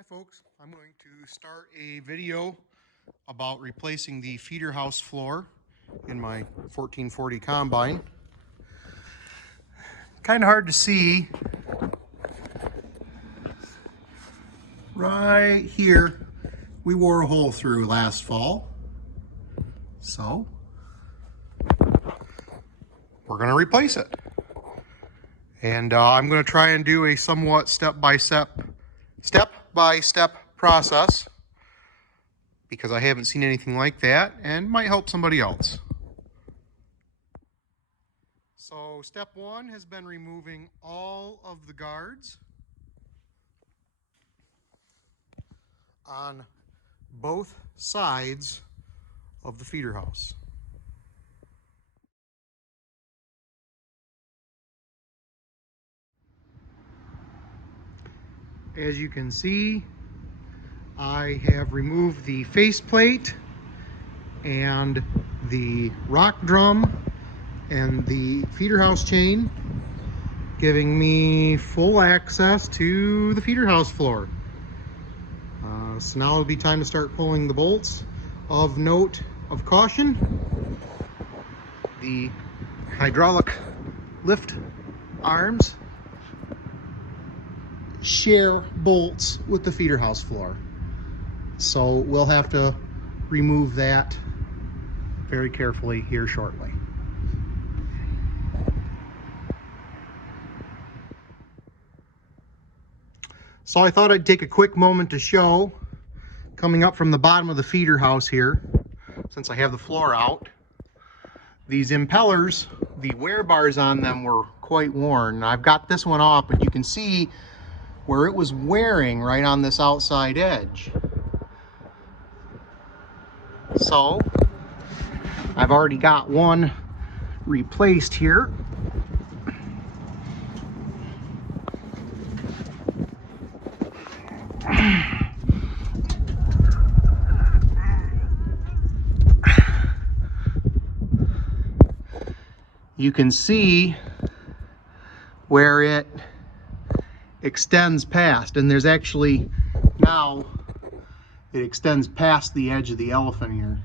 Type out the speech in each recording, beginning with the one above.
Hi folks, I'm going to start a video about replacing the feeder house floor in my 1440 combine. Kind of hard to see. Right here, we wore a hole through last fall. So, we're going to replace it. And I'm going to try and do a somewhat step-by-step process because I haven't seen anything like that and might help somebody else. So step one has been removing all of the guards on both sides of the feeder house. As you can see, I have removed the faceplate and the rock drum and the feeder house chain, giving me full access to the feeder house floor. So now it'll be time to start pulling the bolts. Of note of caution, the hydraulic lift arms share bolts with the feeder house floor. So we'll have to remove that very carefully here shortly. So I thought I'd take a quick moment to show, coming up from the bottom of the feeder house here, since I have the floor out, these impellers, the wear bars on them were quite worn. I've got this one off, but you can see where it was wearing right on this outside edge. So I've already got one replaced here. You can see where it extends past, and there's actually now it extends past the edge of the elephant ear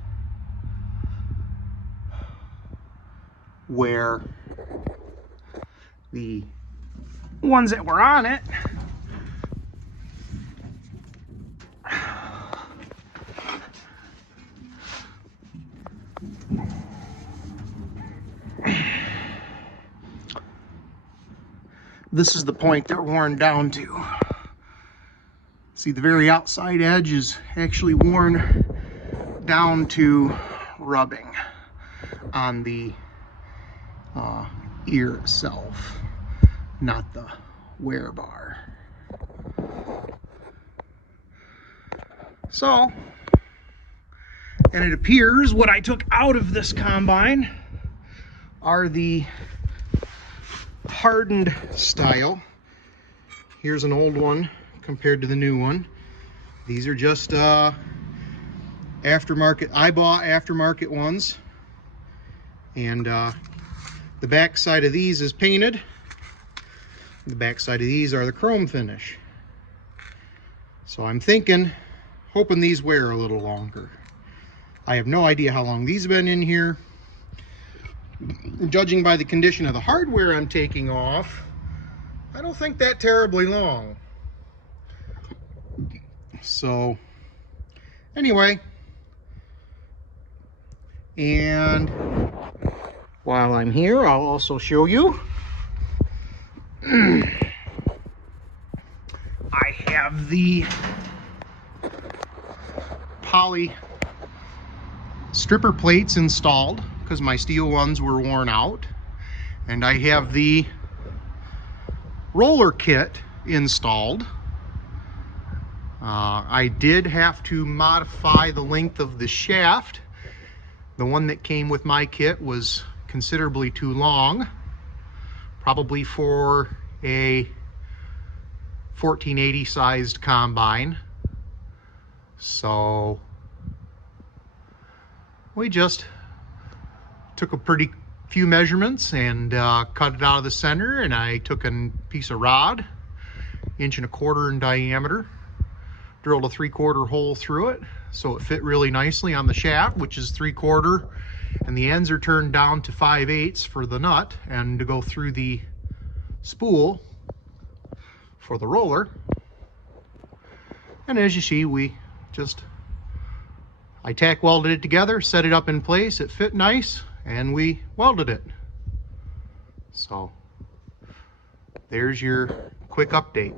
where the ones that were on it this is the point they're worn down to. See, the very outside edge is actually worn down to rubbing on the ear itself, not the wear bar. So, and it appears what I took out of this combine are the hardened style. Here's an old one compared to the new one. These are just aftermarket. I bought aftermarket ones, and the back side of these is painted. The back side of these are the chrome finish. So I'm hoping these wear a little longer. I have no idea how long these have been in here. Judging by the condition of the hardware I'm taking off, I don't think that terribly long. So anyway, and while I'm here, I'll also show you I have the poly stripper plates installed because my steel ones were worn out, and I have the roller kit installed. I did have to modify the length of the shaft. The one that came with my kit was considerably too long, probably for a 1480 sized combine. So we just took a pretty few measurements and cut it out of the center, and I took a piece of rod, 1.25 inches in diameter, drilled a 3/4 hole through it so it fit really nicely on the shaft, which is 3/4, and the ends are turned down to 5/8 for the nut and to go through the spool for the roller. And as you see, I tack welded it together, set it up in place, it fit nice, and we welded it. So there's your quick update.